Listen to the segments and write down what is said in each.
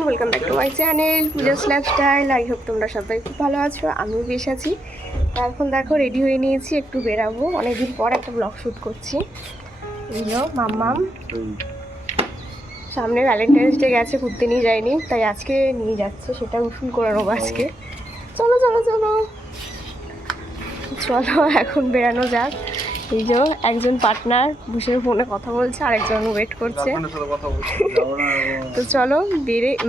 Everyone, welcome back to my channel Puja's lifestyle. I hope তোমরা সবাই খুব ভালো আছো, আমিও বেশ আছি। এখন দেখো রেডি হয়ে নিয়েছি, একটু বেরাবো। অনেকদিন পর একটা ব্লগ শ্যুট করছি। বুঝলো মাম্মাম সামনে ভ্যালেন্টাইন্স ডে গেছে, ঘুরতে নিয়ে যায়নি, তাই আজকে নিয়ে যাচ্ছে, সেটা উসুল করে নেবো আজকে। চলো চলো চলো চলো এখন বেরানো যাক। এই যে একজন পার্টনার বসে ফোনে কথা বলছে, আরেকজন ওয়েট করছে। তো চলো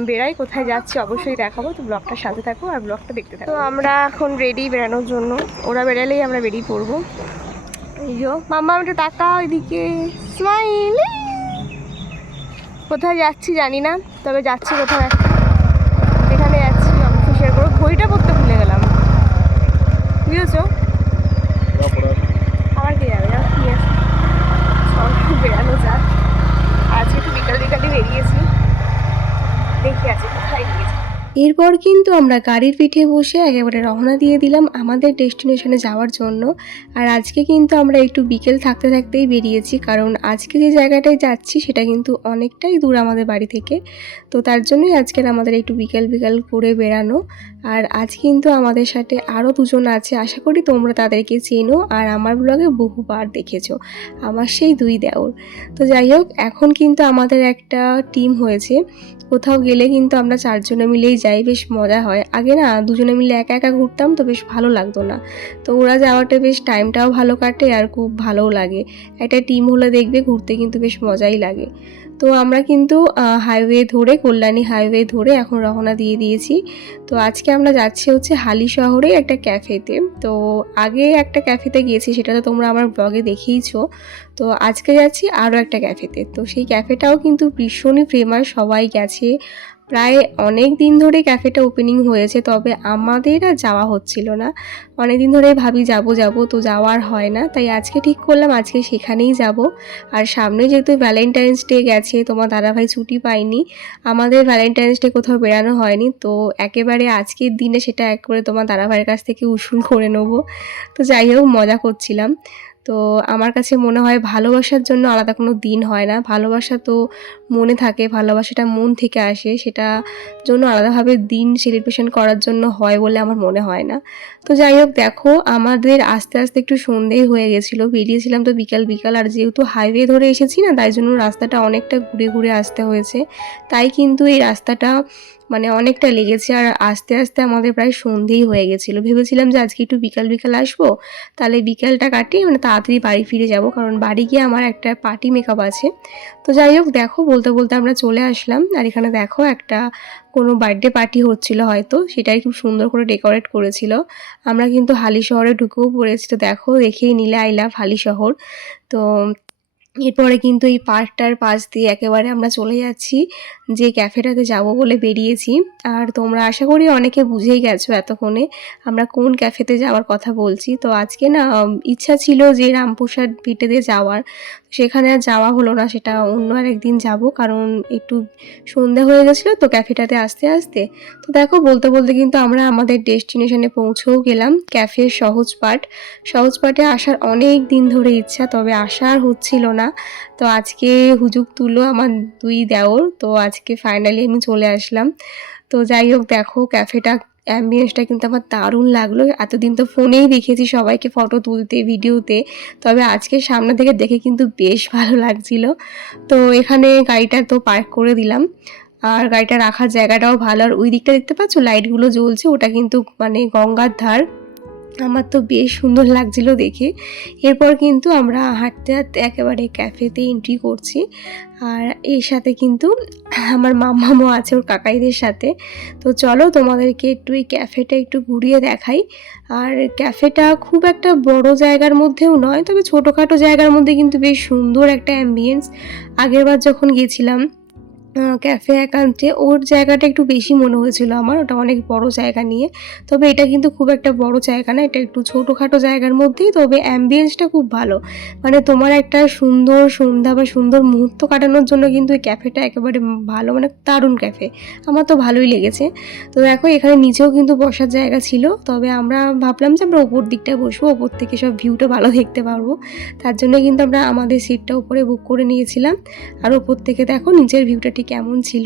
বেরাই, কোথায় যাচ্ছি অবশ্যই দেখাবো, তো ব্লগটার সাথে থাকো আর ব্লগটা দেখতে থাকো। তো আমরা এখন রেডি বেরানোর জন্য, ওরা বেরালেই আমরা বেরিয়ে পড়বো। এই যে মাম্মা একটু টাকা ওইদিকে, স্মাইল। কোথায় যাচ্ছি জানি না, তবে যাচ্ছি কোথাও একটা, এখানে যাচ্ছি অবশ্যই শেয়ার করবো। ঘড়িটা পড়তে ভুলে গেলাম, বুঝেছো? আমার কি যাবে, কি আছে, সব বেরানো যাক। আজকে একটু বিকাল বিকালে বেরিয়েছি, দেখি আছে কোথায় গিয়েছি। এরপর কিন্তু আমরা গাড়ির পিঠে বসে একেবারে রওনা দিয়ে দিলাম আমাদের ডেস্টিনেশনে যাওয়ার জন্য। আর আজকে কিন্তু আমরা একটু বিকেল থাকতে থাকতেই বেরিয়েছি, কারণ আজকে যে জায়গাটায় যাচ্ছি সেটা কিন্তু অনেকটাই দূর আমাদের বাড়ি থেকে। তো তার জন্যই আজকের আমাদের একটু বিকেল বিকেল করে বেরানো। আর আজ কিন্তু আমাদের সাথে আরও দুজন আছে, আশা করি তোমরা তাদেরকে চেনো আর আমার ব্লগে বহুবার দেখেছো, আমার সেই দুই দেওর। তো যাই হোক, এখন কিন্তু আমাদের একটা টিম হয়েছে। কোথাও গেলে কিন্তু আমরা চারজনে মিলেই যাই, বেশ মজা হয়। আগে না দুজনে মিলে একা একা ঘুরতাম, তো বেশ ভালো লাগতো না। তো ওরা যাওয়াটা বেশ টাইমটাও ভালো কাটে আর খুব ভালোও লাগে। একটা টিম হলে দেখবে ঘুরতে কিন্তু বেশ মজাই লাগে। তো আমরা কিন্তু হাইওয়ে ধরে, কল্যাণী হাইওয়ে ধরে এখন রওনা দিয়ে দিয়েছি। তো আজকে আমরা যাচ্ছি হচ্ছে হালি শহরে একটা ক্যাফেতে। তো আগে একটা ক্যাফেতে গিয়েছি, সেটা তো তোমরা আমার ব্লগে দেখেইছো। তো আজকে যাচ্ছি আরও একটা ক্যাফেতে। তো সেই ক্যাফেটাও কিন্তু ভীষণই ফেমাস, সবাই গেছে। প্রায় অনেক দিন ধরে ক্যাফেটা ওপেনিং হয়েছে, তবে আমাদের আর যাওয়া হচ্ছিল না। অনেক দিন ধরে ভাবি যাব যাব, তো যাওয়ার হয় না, তাই আজকে ঠিক করলাম আজকে সেখানেই যাব। আর সামনে যেহেতু ভ্যালেন্টাইন্স ডে গেছে, তোমার দাদাভাই ছুটি পায়নি, আমাদের ভ্যালেন্টাইন্স ডে কোথাও বেরানো হয়নি, তো একেবারে আজকের দিনে সেটা এক করে তোমার দাদাভাইয়ের কাছ থেকে উসুল করে নেবো। তো যাই হোক, মজা করছিলাম। তো আমার কাছে মনে হয় ভালোবাসার জন্য আলাদা কোনো দিন হয় না, ভালোবাসা তো মনে থাকে, ভালোবাসাটা মন থেকে আসে, সেটা জন্য আলাদাভাবে দিন সেলিব্রেশন করার জন্য হয় বলে আমার মনে হয় না। তো যাই হোক, দেখো আমাদের আস্তে আস্তে একটু সন্ধেই হয়ে গেছিলো, বেরিয়েছিলাম তো বিকাল বিকাল, আর যেহেতু হাইওয়ে ধরে এসেছি না, তাই জন্য রাস্তাটা অনেকটা ঘুরে ঘুরে আসতে হয়েছে। তাই কিন্তু এই রাস্তাটা মানে অনেকটা লেগেছে, আর আস্তে আস্তে আমাদের প্রায় সন্ধেই হয়ে গেছিলো। ভেবেছিলাম যে আজকে একটু বিকাল বিকাল আসবো, তাহলে বিকালটা কাটিয়ে মানে তাড়াতাড়ি বাড়ি ফিরে যাব, কারণ বাড়ি গিয়ে আমার একটা পার্টি মেকআপ আছে। তো যাই হোক, দেখো বলতে বলতে আমরা চলে আসলাম। আর এখানে দেখো একটা কোনো বার্থডে পার্টি হচ্ছিল হয়তো, সেটাই খুব সুন্দর করে ডেকোরেট করেছিল। আমরা কিন্তু হালি শহরে ঢুকেও পড়েছি, তো দেখো দেখেই নিলে আই লাভ হালি শহর। তো এরপরে কিন্তু এই পার্কটার পাশ দিয়ে একেবারে আমরা চলে যাচ্ছি যে ক্যাফেটাতে যাব বলে বেরিয়েছি। আর তোমরা আশা করি অনেকে বুঝেই গেছো এতক্ষণে আমরা কোন ক্যাফেতে যাওয়ার কথা বলছি। তো আজকে না ইচ্ছা ছিল যে রামপ্রসাদ ভিটেতে যাওয়ার, সেখানে আর যাওয়া হলো না, সেটা অন্য আর একদিন যাব, কারণ একটু সন্ধ্যা হয়ে গেছিলো তো ক্যাফেটাতে আসতে আসতে। তো দেখো বলতে বলতে কিন্তু আমরা আমাদের ডেস্টিনেশনে পৌঁছেও গেলাম, ক্যাফে সহজ পাঠে আসার অনেক দিন ধরে ইচ্ছা, তবে আসা আর হচ্ছিল না। তো আজকে হুজুগ তুলো আমার দুই দেওর, তো আজকে ফাইনালি আমি চলে আসলাম। তো যাই হোক, দেখো ক্যাফেটা অ্যাম্বিয়েন্সটা কিন্তু আমার দারুণ লাগলো। এতদিন তো ফোনেই দেখেছি সবাইকে ফটো তুলতে ভিডিওতে, তবে আজকে সামনে থেকে দেখে কিন্তু বেশ ভালো লাগছিল। তো এখানে গাড়িটা তো পার্ক করে দিলাম, আর গাড়িটা রাখার জায়গাটাও ভালো। আর ওই দিকটা দেখতে পাচ্ছ লাইটগুলো জ্বলছে, ওটা কিন্তু মানে গঙ্গার ধার, আমার তো বেশ সুন্দর লাগছিল দেখে। এরপর কিন্তু আমরা হাঁটতে হাঁটতে একেবারে ক্যাফেতে এন্ট্রি করছি। আর এর সাথে কিন্তু আমার মাম্মামও আছে ওর কাকাইদের সাথে। তো চলো তোমাদেরকে একটু এই ক্যাফেটা একটু ঘুরিয়ে দেখাই। আর ক্যাফেটা খুব একটা বড় জায়গার মধ্যেও নয়, তবে ছোটোখাটো জায়গার মধ্যে কিন্তু বেশ সুন্দর একটা অ্যাম্বিয়েন্স। আগেরবার যখন গেছিলাম ক্যাফে একান্তে, ওর জায়গাটা একটু বেশি মনে হয়েছিল আমার, ওটা অনেক বড় জায়গা নিয়ে। তবে এটা কিন্তু খুব একটা বড় জায়গা না, এটা একটু ছোটোখাটো জায়গার মধ্যেই, তবে অ্যাম্বিয়েন্সটা খুব ভালো। মানে তোমার একটা সুন্দর সন্ধ্যা বা সুন্দর মুহূর্ত কাটানোর জন্য কিন্তু এই ক্যাফেটা একেবারে ভালো, মানে দারুণ ক্যাফে, আমার তো ভালোই লেগেছে। তো দেখো এখানে নিচেও কিন্তু বসার জায়গা ছিল, তবে আমরা ভাবলাম যে আমরা ওপর দিকটায় বসবো, ওপর থেকে সব ভিউটা ভালো দেখতে পারবো। তার জন্য কিন্তু আমরা আমাদের সিটটা উপরে বুক করে নিয়েছিলাম। আর ওপর থেকে দেখো নিচের ভিউটা মোটামুটি কেমন ছিল।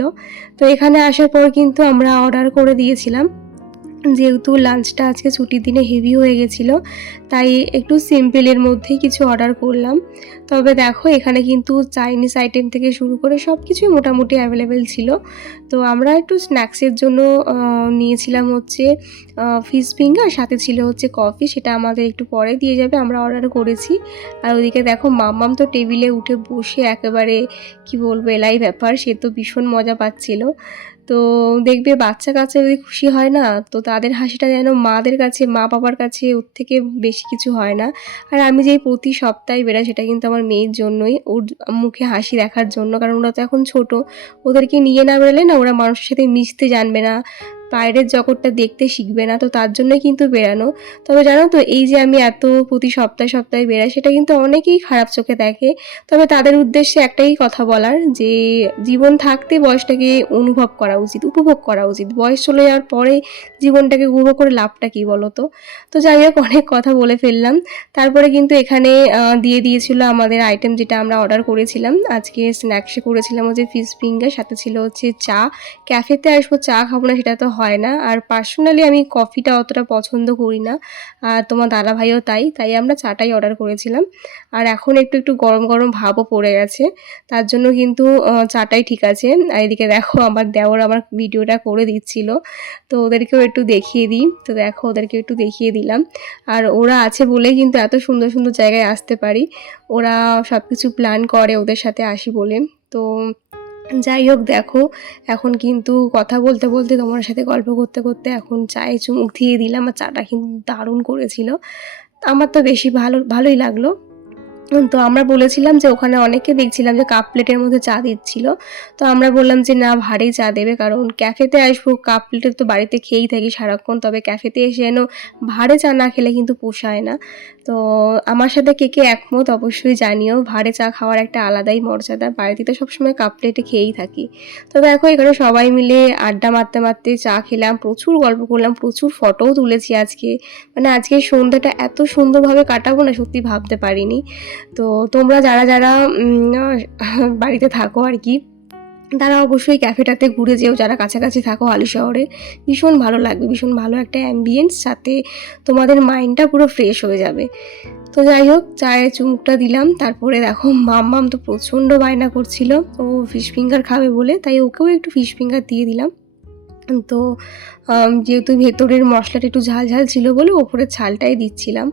তো এখানে আসার পর কিন্তু আমরা অর্ডার করে দিয়েছিলাম, যেহেতু লাঞ্চটা আজকে ছুটির দিনে হেভি হয়ে গেছিলো, তাই একটু সিম্পলের মধ্যেই কিছু অর্ডার করলাম। তবে দেখো এখানে কিন্তু চাইনিজ আইটেম থেকে শুরু করে সব কিছুই মোটামুটি অ্যাভেলেবেল ছিল। তো আমরা একটু স্ন্যাক্সের জন্য নিয়েছিলাম হচ্ছে ফিশ ফিঙ্গার, সাথে ছিল হচ্ছে কফি, সেটা আমাদের একটু পরে দিয়ে যাবে, আমরা অর্ডার করেছি। আর ওদিকে দেখো মাম্মাম তো টেবিলে উঠে বসে একেবারে কি বলবো এলাই ব্যাপার, সে তো ভীষণ মজা পাচ্ছিল। তো দেখবে বাচ্চা কাচ্চা যদি খুশি হয় না, তো তাদের হাসিটা যেন মাদের কাছে, মা বাবার কাছে ওর থেকে বেশি কিছু হয় না। আর আমি যেই প্রতি সপ্তাহে বেরাই সেটা কিন্তু আমার মেয়ের জন্যই, ওর মুখে হাসি দেখার জন্য, কারণ ওরা তো এখন ছোট, ওদেরকে নিয়ে না বেরোলে না ওরা মানুষের সাথে মিশতে জানবে না, বাইরের জগৎটা দেখতে শিখবে না, তো তার জন্যই কিন্তু বেরানো। তবে জানো তো এই যে আমি এত প্রতি সপ্তাহে সপ্তাহে বেরাই, সেটা কিন্তু অনেকেই খারাপ চোখে দেখে। তবে তাদের উদ্দেশ্যে একটাই কথা বলার, যে জীবন থাকতে বয়সটাকে অনুভব করা উচিত, উপভোগ করা উচিত। বয়স চলে যাওয়ার পরে জীবনটাকে উপভোগ করে লাভটা কী বলো তো। তো যাই হোক, অনেক কথা বলে ফেললাম। তারপরে কিন্তু এখানে দিয়ে দিয়েছিল আমাদের আইটেম, যেটা আমরা অর্ডার করেছিলাম। আজকে স্ন্যাক্সে করেছিলাম হচ্ছে ফিশ ফিঙ্গার, সাথে ছিল হচ্ছে চা। ক্যাফেতে আসবো চা খাবো না সেটা তো হয় না, আর পার্সোনালি আমি কফিটা অতটা পছন্দ করি না, আর তোমার দাদাভাইও তাই আমরা চাটাই অর্ডার করেছিলাম। আর এখন একটু একটু গরম গরম ভাবও পড়ে গেছে, তার জন্য কিন্তু চাটাই ঠিক আছে। আর এদিকে দেখো আমার দেওর আমার ভিডিওটা করে দিচ্ছিল, তো ওদেরকেও একটু দেখিয়ে দিই। তো দেখো ওদেরকে একটু দেখিয়ে দিলাম। আর ওরা আছে বলেই কিন্তু এত সুন্দর সুন্দর জায়গায় আসতে পারি, ওরা সব কিছু প্ল্যান করে, ওদের সাথে আসি বলে। তো যাই হোক দেখো, এখন কিন্তু কথা বলতে বলতে তোমার সাথে গল্প করতে করতে এখন চায়ে চুমুক দিয়ে দিলাম, আর চাটা কিন্তু দারুণ করেছিল, আমার তো বেশি ভালোই লাগলো। তো আমরা বলেছিলাম যে ওখানে অনেকে দেখছিলাম যে কাপ প্লেটের মধ্যে চা দিচ্ছিল, তো আমরা বললাম যে না, ভারী চা দেবে, কারণ ক্যাফেতে আসবো, কাপ প্লেটে তো বাড়িতে খেয়েই থাকি সারাক্ষণ, তবে ক্যাফেতে এসে যেন ভারী চা না খেলে কিন্তু পোষায় না। তো আমার সাথে কে কে একমত অবশ্যই জানিও, ভারী চা খাওয়ার একটা আলাদাই মর্যাদা, বাড়িতে তো সবসময় কাপ প্লেটে খেয়েই থাকি। তো দেখো এখানে সবাই মিলে আড্ডা মারতে মারতে চা খেলাম, প্রচুর গল্প করলাম, প্রচুর ফটোও তুলেছি আজকে। মানে আজকে সন্ধ্যাটা এত সুন্দরভাবে কাটাবো না, সত্যি ভাবতে পারিনি। তো তোমরা যারা যারা বাড়িতে থাকো আর কি, তারা অবশ্যই ক্যাফেটাতে ঘুরে যেও, যারা কাছাকাছি থাকো হালি শহরে, ভীষণ ভালো লাগবে, ভীষণ ভালো একটা অ্যাম্বিয়েন্স, সাথে তোমাদের মাইন্ডটা পুরো ফ্রেশ হয়ে যাবে। তো যাই হোক, চায়ে চুমুকটা দিলাম। তারপরে দেখো মাম্মাম তো প্রচণ্ড বায়না করছিল, ও ফিশ ফিঙ্গার খাবে বলে, তাই ওকেও একটু ফিশ ফিঙ্গার দিয়ে দিলাম। তো যেহেতু ভেতরের মশলাটা একটু ঝাল ঝাল ছিল বলে ওপরের ছালটাই দিচ্ছিলাম।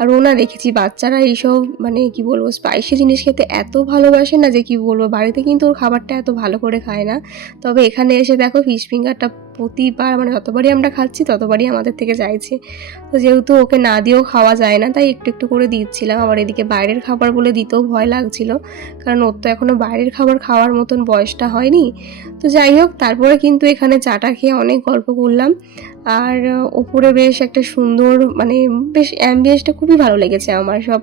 আর ও না, দেখেছি বাচ্চারা এইসব মানে কি বলবো স্পাইসি জিনিস খেতে এত ভালোবাসে না, যে কি বলবো, বাড়িতে কিন্তু ওর খাবারটা এত ভালো করে খায় না। তবে এখানে এসে দেখো ফিশ ফিঙ্গারটা প্রতিবার মানে যতবারই আমরা খাচ্ছি ততবারই আমাদের থেকে চাইছে। তো যেহেতু ওকে না দিয়েও খাওয়া যায় না, তাই একটু একটু করে দিচ্ছিলাম। আবার এদিকে বাইরের খাবার বলে দিতেও ভয় লাগছিল, কারণ ওর তো এখনও বাইরের খাবার খাওয়ার মতন বয়সটা হয়নি। তো যাই হোক, তারপরে কিন্তু এখানে চাটা খেয়ে অনেক গল্প করলাম। আর ওপরে বেশ একটা সুন্দর মানে বেশ অ্যাম্বিয়েন্সটা খুবই ভালো লেগেছে আমার, সব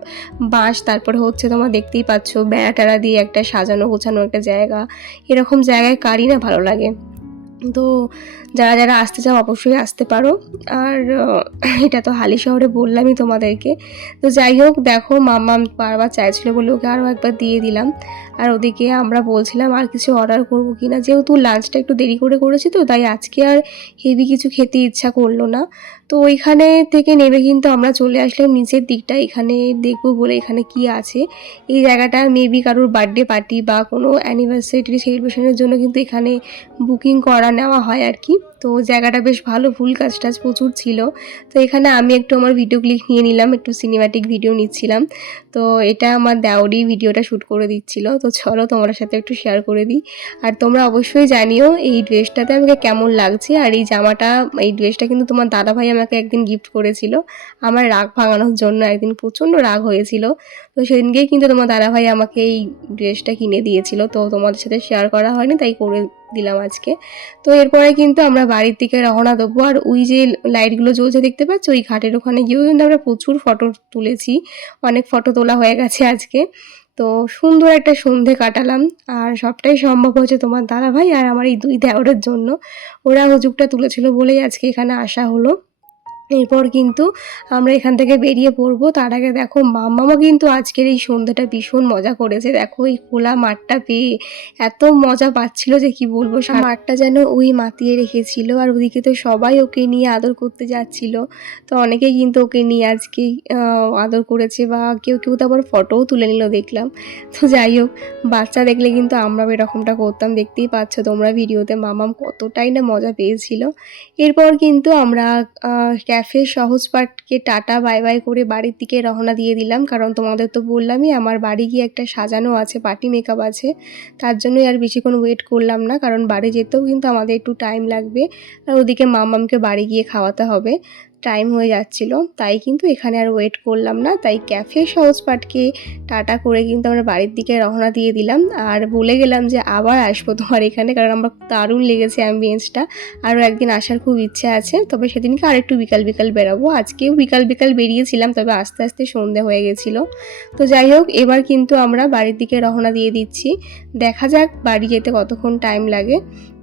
বাঁশ, তারপরে হচ্ছে তোমার দেখতেই পাচ্ছ বেড়া টেড়া দিয়ে একটা সাজানো গোছানো একটা জায়গা, এরকম জায়গায় কারই না ভালো লাগে। তো যারা যারা আসতে চাও অবশ্যই আসতে পারো। আর এটা তো হালি শহরে বললামই তোমাদেরকে। তো যাই হোক দেখো, মাম্মা বারবার চাইছিল বলে ওকে আরও একবার দিয়ে দিলাম। আর ওদিকে আমরা বলছিলাম আর কিছু অর্ডার করবো কি না, যেহেতু লাঞ্চটা একটু দেরি করে করেছি, তো তাই আজকে আর হেভি কিছু খেতে ইচ্ছা করলো না। তো ওইখানে থেকে নেমে কিন্তু আমরা চলে আসলাম নিচের দিকটা, এখানে দেখবো বলে এখানে কি আছে। এই জায়গাটা মেবি কারোর বার্থডে পার্টি বা কোনো অ্যানিভার্সারি সেলিব্রেশনের জন্য কিন্তু এখানে বুকিং করা নেওয়া হয় আর কি। তো জায়গাটা বেশ ভালো, ফুল গাছ টাছ প্রচুর ছিল। তো এখানে আমি একটু আমার ভিডিও ক্লিপ নিয়ে নিলাম, একটু সিনেম্যাটিক ভিডিও নিচ্ছিলাম। তো এটা আমার দেওরই ভিডিওটা শ্যুট করে দিচ্ছিল। তো চলো তোমার সাথে একটু শেয়ার করে দিই। আর তোমরা অবশ্যই জানিও এই ড্রেসটাতে আমাকে কেমন লাগছে। আর এই জামাটা, এই ড্রেসটা কিন্তু তোমার দাদাভাই আমাকে একদিন গিফট করেছিল আমার রাগ ভাঙানোর জন্য, একদিন প্রচণ্ড রাগ হয়েছিল। তো সেদিনকেই কিন্তু তোমার দাদাভাই আমাকে এই ড্রেসটা কিনে দিয়েছিল। তো তোমাদের সাথে শেয়ার করা হয়নি, তাই করে দিলাম আজকে। তো এরপরে কিন্তু আমরা বাড়ির দিকে রওনা দেবো। আর ওই যে লাইটগুলো জ্বলছে দেখতে পাচ্ছ, ওই ঘাটের ওখানে গিয়েও কিন্তু আমরা প্রচুর ফটো তুলেছি, অনেক ফটো তোলা হয়ে গেছে আজকে। তো সুন্দর একটা সন্ধে কাটালাম। আর সবটাই সম্ভব হয়েছে তোমার দাদাভাই আর আমার এই দুই দেওরের জন্য, ওরা হুজুগটা তুলেছিল বলেই আজকে এখানে আসা হলো। এরপর কিন্তু আমরা এখান থেকে বেরিয়ে পড়বো। তার আগে দেখো মাম্মামও কিন্তু আজকের এই সন্ধ্যাটা ভীষণ মজা করেছে। দেখো এই খোলা মাঠটা পেয়ে এত মজা পাচ্ছিল যে কি বলবো। মাঠটা যেন ওই মাতিয়ে রেখেছিল, আর ওদিকে তো সবাই ওকে নিয়ে আদর করতে যাচ্ছিল। তো অনেকেই কিন্তু ওকে নিয়ে আজকে আদর করেছে, বা কেউ কেউ তো আবার ফটোও তুলে নিল দেখলাম। তো যাই হোক, বাচ্চা দেখলে কিন্তু আমরাও এরকমটা করতাম, দেখতেই পাচ্ছ তোমরা ভিডিওতে মামাম কতটাই না মজা পেয়েছিল। এরপর কিন্তু আমরা ক্যাফে সহজ পাঠকে টাটা বাই বাই করে বাড়ির দিকে রওনা দিয়ে দিলাম, কারণ তোমাদের তো বললামই আমার বাড়ি গিয়ে একটা সাজানো আছে, পার্টি মেকআপ আছে। তার জন্যই আর বেশিক্ষণ ওয়েট করলাম না, কারণ বাড়ি যেতেও কিন্তু আমাদের একটু টাইম লাগবে, আর ওদিকে মামামকে বাড়ি গিয়ে খাওয়াতে হবে, টাইম হয়ে যাচ্ছিল। তাই কিন্তু এখানে আর ওয়েট করলাম না, তাই ক্যাফে সহজ পাঠকে টাটা করে কিন্তু আমরা বাড়ির দিকে রওনা দিয়ে দিলাম। আর বলে গেলাম যে আবার আসবো তোমার এখানে, কারণ আমার দারুণ লেগেছে অ্যাম্বিয়েন্সটা। আরও একদিন আসার খুব ইচ্ছা আছে, তবে সেদিনকে আরেকটু বিকাল বিকাল বেরাবো। আজকেও বিকাল বিকাল বেরিয়েছিলাম, তবে আস্তে আস্তে সন্ধে হয়ে গেছিলো। তো যাই হোক, এবার কিন্তু আমরা বাড়ির দিকে রওনা দিয়ে দিচ্ছি। দেখা যাক বাড়ি যেতে কতক্ষণ টাইম লাগে।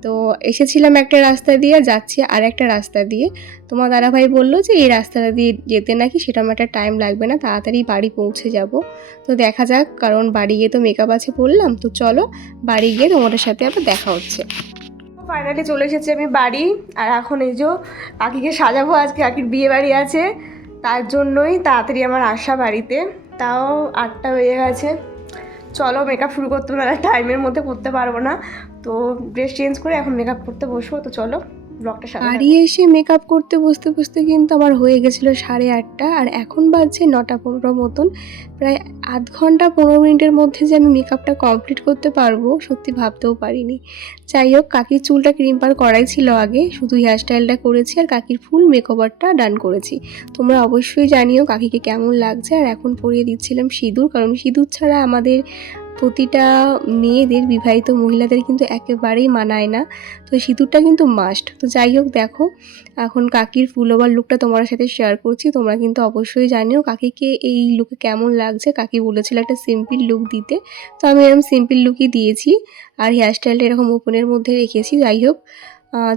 তো এসেছিলাম একটা রাস্তা দিয়ে, যাচ্ছি আর একটা রাস্তা দিয়ে। তোমার দাদাভাই বললো যে এই রাস্তাটা দিয়ে যেতে নাকি সেরকম একটা টাইম লাগবে না, তাড়াতাড়ি বাড়ি পৌঁছে যাব। তো দেখা যাক, কারণ বাড়ি গিয়ে তো মেকআপ আছে বললাম। তো চলো বাড়ি গিয়ে তোমাদের সাথে আবার দেখা হচ্ছে। ফাইনালি চলে এসেছি আমি বাড়ি, আর এখন এই যে কাকিকে সাজাবো, আজকে কাকির বিয়ে বাড়ি আছে, তার জন্যই তাড়াতাড়ি আমার আসা বাড়িতে। তাও 8টা বেজে গেছে। চলো মেকআপ শুরু করতে হবে, টাইমের মধ্যে করতে পারবো না। তো ড্রেস চেঞ্জ করে এখন মেকআপ করতে বসবো। তো চলো ব্লগটা বাড়ি এসে মেকআপ করতে বসতে বসতে কিন্তু আমার হয়ে গেছিলো 8:30, আর এখন বাজছে 9:15 মতন। প্রায় আধ ঘন্টা 15 মিনিটের মধ্যে যে আমি মেকআপটা কমপ্লিট করতে পারবো সত্যি ভাবতেও পারিনি। যাই হোক, কাকির চুলটা ক্রিম্পার করাই ছিল আগে, শুধু হেয়ারস্টাইলটা করেছি আর কাকির ফুল মেকওভারটা ডান করেছি। তোমরা অবশ্যই জানিও কাকিকে কেমন লাগছে। আর এখন পরিয়ে দিচ্ছিলাম সিঁদুর, কারণ সিঁদুর ছাড়া আমাদের প্রতিটা মেয়েদের, বিবাহিত মহিলাদের কিন্তু একেবারেই মানায় না। তো সিঁদুরটা কিন্তু মাস্ট। তো যাই হোক, দেখো এখন কাকির ফুল ওভার লুকটা তোমার সাথে শেয়ার করছি। তোমরা কিন্তু অবশ্যই জানিও কাকিকে এই লুকে কেমন লাগছে। কাকি বলেছিল একটা সিম্পল লুক দিতে, তো আমি এরকম সিম্পল লুকই দিয়েছি, আর হেয়ারস্টাইলটা এরকম ওপেনের মধ্যে রেখেছি। যাই হোক,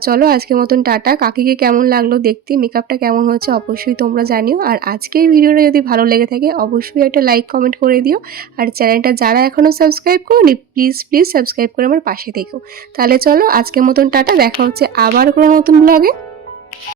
চলো আজকের মতন টাটা। কাকিকে কেমন লাগলো দেখতে, মেকআপটা কেমন হয়েছে অবশ্যই তোমরা জানিও। আর আজকের ভিডিওটা যদি ভালো লেগে থাকে অবশ্যই একটা লাইক কমেন্ট করে দিও। আর চ্যানেলটা যারা এখনও সাবস্ক্রাইব করোনি প্লিজ প্লিজ সাবস্ক্রাইব করে আমার পাশে থেকো। তাহলে চলো আজকের মতন টাটা, দেখা হচ্ছে আবার কোনো নতুন ব্লগে।